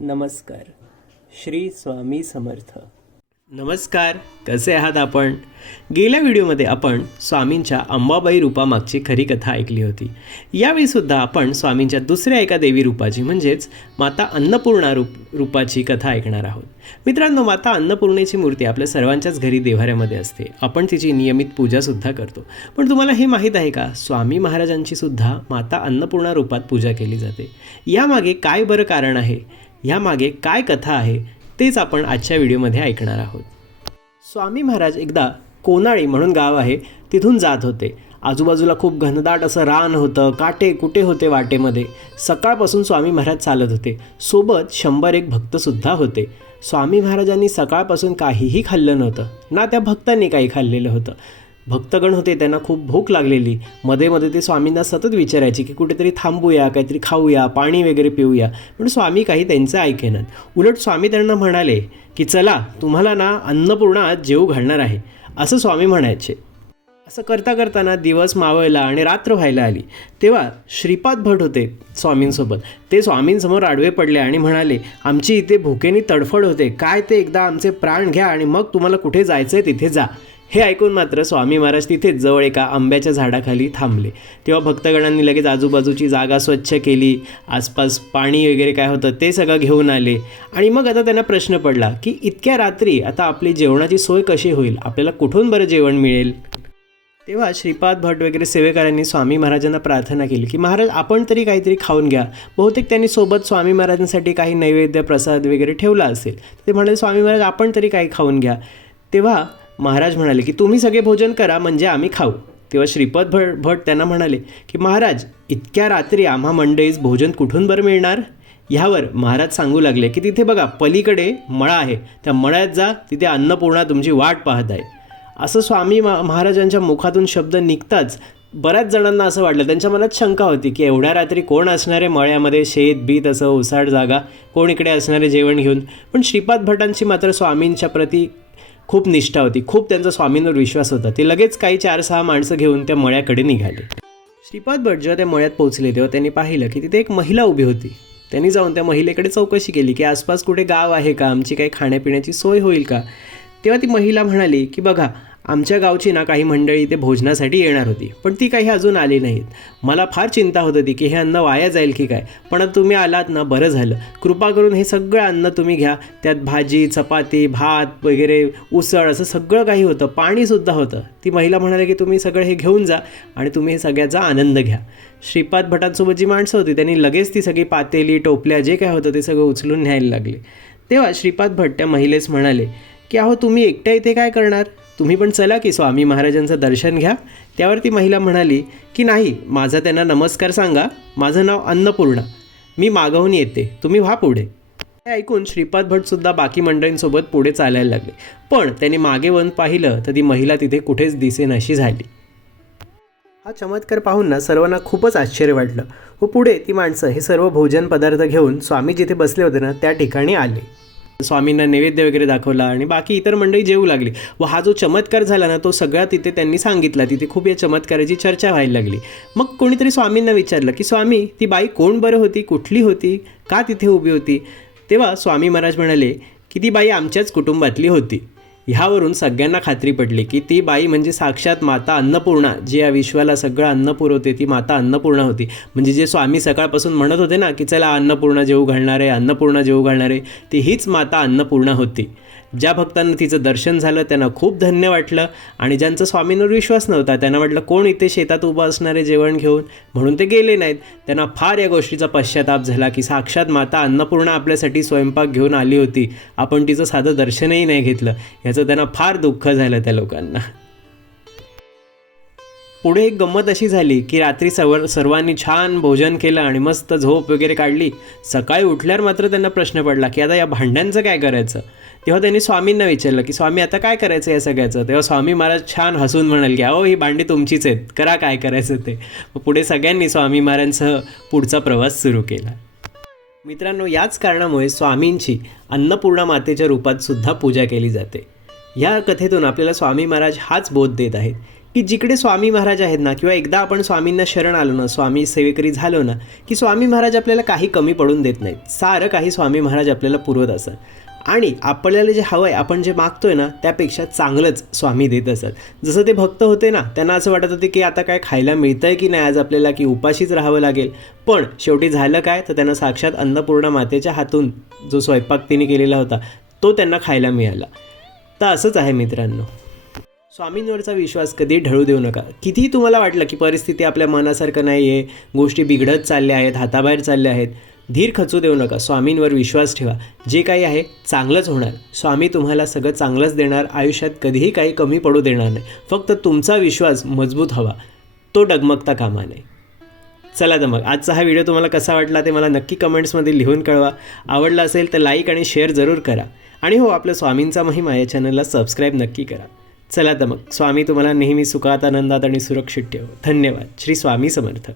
नमस्कार. श्री स्वामी समर्थ. नमस्कार, कसे आहात आपण? गेल्या व्हिडिओमध्ये आपण स्वामींच्या अंबाबाई रूपामागची खरी कथा ऐकली होती. यावेळीसुद्धा आपण स्वामींच्या दुसऱ्या एका देवी रूपाची म्हणजेच माता अन्नपूर्णा रूपाची कथा ऐकणार आहोत. मित्रांनो, माता अन्नपूर्णेची मूर्ती आपल्या सर्वांच्याच घरी देव्हाऱ्यामध्ये असते. आपण तिची नियमित पूजासुद्धा करतो. पण तुम्हाला हे माहीत आहे का, स्वामी महाराजांची सुद्धा माता अन्नपूर्णा रूपात पूजा केली जाते. यामागे काय बरं कारण आहे, यामागे काय कथा आहे, तेच आपण आजच्या व्हिडिओमध्ये ऐकणार आहोत. स्वामी महाराज एकदा कोनाळी म्हणून गाव आहे तिथून जात होते. आजूबाजूला खूप घनदाट असं रान होतं, काटे कुटे होते वाटेमध्ये. सकाळपासून स्वामी महाराज चालत होते. सोबत 100-1 भक्तसुद्धा होते. स्वामी महाराजांनी सकाळपासून काहीही खाल्लं नव्हतं, ना त्या भक्तांनी काही खाल्लेलं होतं. भक्तगण होते, त्यांना खूप भूक लागलेली. मध्ये मध्ये ते स्वामींना सतत विचारायचे की कुठेतरी थांबूया, काहीतरी खाऊया, पाणी वगैरे पिऊया. पण स्वामी काही त्यांचं ऐकेनात. उलट स्वामी त्यांना म्हणाले की चला, तुम्हाला ना अन्नपूर्णा आज जेवू घालणार आहे, असं स्वामी म्हणायचे. असं करता करताना दिवस मावळला आणि रात्र व्हायला आली. तेव्हा श्रीपाद भट होते स्वामींसोबत. ते स्वामींसमोर आडवे पडले आणि म्हणाले, आमची इथे भुकेने तडफड होते, काय ते एकदा आमचे प्राण घ्या आणि मग तुम्हाला कुठे जायचं आहे तिथे जा. हे ऐकून मात्र स्वामी महाराज तिथेच जवळ एका आंब्याच्या झाडाखाली थांबले. तेव्हा भक्तगणांनी लगेच आजूबाजूची जागा स्वच्छ केली. आसपास पाणी वगैरे काय होतं ते सगळं घेऊन आले. आणि मग आता त्यांना प्रश्न पडला की इतक्या रात्री आता आपली जेवणाची सोय कशी होईल, आपल्याला कुठून बरं जेवण मिळेल. तेव्हा श्रीपाद भट वगैरे सेवेकरांनी स्वामी महाराजांना प्रार्थना केली की महाराज, आपण तरी काहीतरी खाऊन घ्या. बहुतेक त्यांनी सोबत स्वामी महाराजांसाठी काही नैवेद्य प्रसाद वगैरे ठेवला असेल. ते म्हणाले, स्वामी महाराज आपण तरी काही खाऊन घ्या. तेव्हा महाराज म्हणाले की तुम्ही सगळे भोजन करा, म्हणजे आम्ही खाऊ. तेव्हा श्रीपाद भट त्यांना म्हणाले की महाराज, इतक्या रात्री आम्हा मंडळीस भोजन कुठून बरं मिळणार. ह्यावर महाराज सांगू लागले की तिथे बघा पलीकडे मळा आहे, त्या मळ्यात जा, तिथे अन्नपूर्णा तुमची वाट पाहत आहे. असं स्वामी महाराजांच्या मुखातून शब्द निघताच बऱ्याच जणांना असं वाटलं, त्यांच्या मनात शंका होती की एवढ्या रात्री कोण असणारे मळ्यामध्ये, शेत बीत असं ओसाड जागा, कोण इकडे असणारे जेवण घेऊन. पण श्रीपाद भटांची मात्र स्वामींच्या प्रती खूप निष्ठा होती, खूप त्यांचा स्वामींवर विश्वास होता. ते लगेच काही 4-6 माणसं घेऊन त्या मळ्याकडे निघाले. श्रीपाद भट जेव्हा त्या मळ्यात पोहोचले तेव्हा त्यांनी पाहिलं की तिथे एक महिला उभी होती. त्यांनी जाऊन त्या महिलेकडे चौकशी केली की आसपास कुठे गाव आहे का, आमची काही खाण्यापिण्याची सोय होईल का. तेव्हा ती महिला म्हणाली की बघा, आमच्या गावची ना काही मंडळी इथे भोजनासाठी येणार होती, पण ती काही अजून आली नाहीत. मला फार चिंता होत होती की हे अन्न वाया जाईल की काय, पण तुम्ही आलात ना, बरं झालं. कृपा करून हे सगळं अन्न तुम्ही घ्या. त्यात भाजी, चपाती, भात वगैरे, उसळ असं सगळं काही होतं, पाणीसुद्धा होतं. ती महिला म्हणाली की तुम्ही सगळं हे घेऊन जा आणि तुम्ही हे सगळ्याचा आनंद घ्या. श्रीपाद भटांसोबत जी माणसं होती त्यांनी लगेच ती सगळी पातेली, टोपल्या जे काय होतं ते सगळं उचलून न्यायला लागले. तेव्हा श्रीपाद भट त्या महिलेस म्हणाले की अहो, तुम्ही एकट्या इथे काय करणार, तुम्ही पण चला की स्वामी महाराजांचं दर्शन घ्या. त्यावर ती महिला म्हणाली की नाही, माझा त्यांना नमस्कार सांगा, माझं नाव अन्नपूर्णा, मी मागवून येते, तुम्ही व्हा पुढे. हे ऐकून श्रीपाद भटसुद्धा बाकी मंडळींसोबत पुढे चालायला लागले. पण त्यांनी मागे वळून पाहिलं तर ती महिला तिथे कुठेच दिसेनाशी झाली. हा चमत्कार पाहून ना सर्वांना खूपच आश्चर्य वाटलं. व पुढे ती माणसं हे सर्व भोजन पदार्थ घेऊन स्वामी जिथे बसले होते ना त्या ठिकाणी आले. स्वामींना नैवेद्य वगैरे दाखवला आणि बाकी इतर मंडळी जेवू लागली. व हा जो चमत्कार झाला ना तो सगळा तिथे त्यांनी सांगितला. तिथे खूप या चमत्काराची चर्चा व्हायला लागली. मग कोणीतरी स्वामींना विचारलं की स्वामी, ती बाई कोण बरं होती, कुठली होती, का तिथे उभी होती. तेव्हा स्वामी महाराज म्हणाले की ती बाई आमच्याच कुटुंबातली होती. ह्यावरून सगळ्यांना खात्री पडली की ती बाई म्हणजे साक्षात माता अन्नपूर्णा, जी या विश्वाला सगळं अन्न पुरवते, ती माता अन्नपूर्णा होती. म्हणजे जे स्वामी सकाळपासून म्हणत होते ना की चला अन्नपूर्णा जेवू घालणारे, अन्नपूर्णा जेवू घालणारे, ती हीच माता अन्नपूर्णा होती. ज्या भक्तांना तिचं दर्शन झालं त्यांना खूप धन्य वाटलं. आणि ज्यांचा स्वामींवर विश्वास नव्हता त्यांना वाटलं कोण इथे शेतात उभं असणारे जेवण घेऊन, म्हणून ते गेले नाहीत. त्यांना फार या गोष्टीचा पश्चाताप झाला की साक्षात माता अन्नपूर्णा आपल्यासाठी स्वयंपाक घेऊन आली होती, आपण तिचं साधं दर्शनही नाही घेतलं. याचं त्यांना फार दुःख झालं त्या लोकांना. पुढे एक गंमत अशी झाली की रात्री सर्वांनी छान भोजन केलं आणि मस्त झोप वगैरे काढली. सकाळी उठल्यावर मात्र त्यांना प्रश्न पडला की आता या भांड्यांचं काय करायचं. तेव्हा त्यांनी स्वामींना विचारलं की स्वामी, आता काय करायचं या सगळ्याचं. तेव्हा स्वामी महाराज छान हसून म्हणाल की अहो, ही भांडी तुमचीच आहेत, करा काय करायचं ते. पुढे सगळ्यांनी स्वामी महाराजांसह पुढचा प्रवास सुरू केला. मित्रांनो, याच कारणामुळे स्वामींची अन्नपूर्णा मातेच्या रूपात सुद्धा पूजा केली जाते. या कथेतून आपल्याला स्वामी महाराज हाच बोध देत आहेत की जिकडे स्वामी महाराज आहेत ना, किंवा एकदा आपण स्वामींना शरण आलो ना, स्वामी सेवेकरी झालो ना, की स्वामी महाराज आपल्याला काही कमी पडून देत नाहीत. सारं काही स्वामी महाराज आपल्याला पुरवत असतात. आणि आपल्याला जे हवं आहे, आपण जे मागतोय ना, त्यापेक्षा चांगलंच स्वामी देत असतात. जसं ते भक्त होते ना, त्यांना असं वाटत होते की आता काय खायला मिळतं आहे की नाही आज आपल्याला, की उपाशीच राहावं लागेल. पण शेवटी झालं काय, तर त्यांना साक्षात अन्नपूर्णा मातेच्या हातून जो स्वयंपाक तिने केलेला होता तो त्यांना खायला मिळाला. तर असंच आहे मित्रांनो, स्वामींवरचा विश्वास कधी ढळू देऊ नका. कितीही तुम्हाला वाटलं की परिस्थिती आपल्या मनासारखं नाही आहे, गोष्टी बिघडत चालल्या आहेत, हाताबाहेर चालल्या आहेत, धीर खचू देऊ नका. स्वामींवर विश्वास ठेवा. जे काही आहे चांगलंच होणार. स्वामी तुम्हाला सगळं चांगलंच देणार. आयुष्यात कधीही काही कमी पडू देणार नाही. फक्त तुमचा विश्वास मजबूत हवा, तो डगमगता कामा नये. चला तर मग आजचा हा व्हिडिओ तुम्हाला कसा वाटला ते मला नक्की कमेंट्समध्ये लिहून कळवा. आवडला असेल तर लाईक आणि शेअर जरूर करा. आणि हो, आपलं स्वामींचा महिमा या चॅनलला सबस्क्राईब नक्की करा. चला तर मग, स्वामी तुम्हाला नेहमी सुखात, आनंदात आणि सुरक्षित ठेवो. धन्यवाद. श्री स्वामी समर्थ.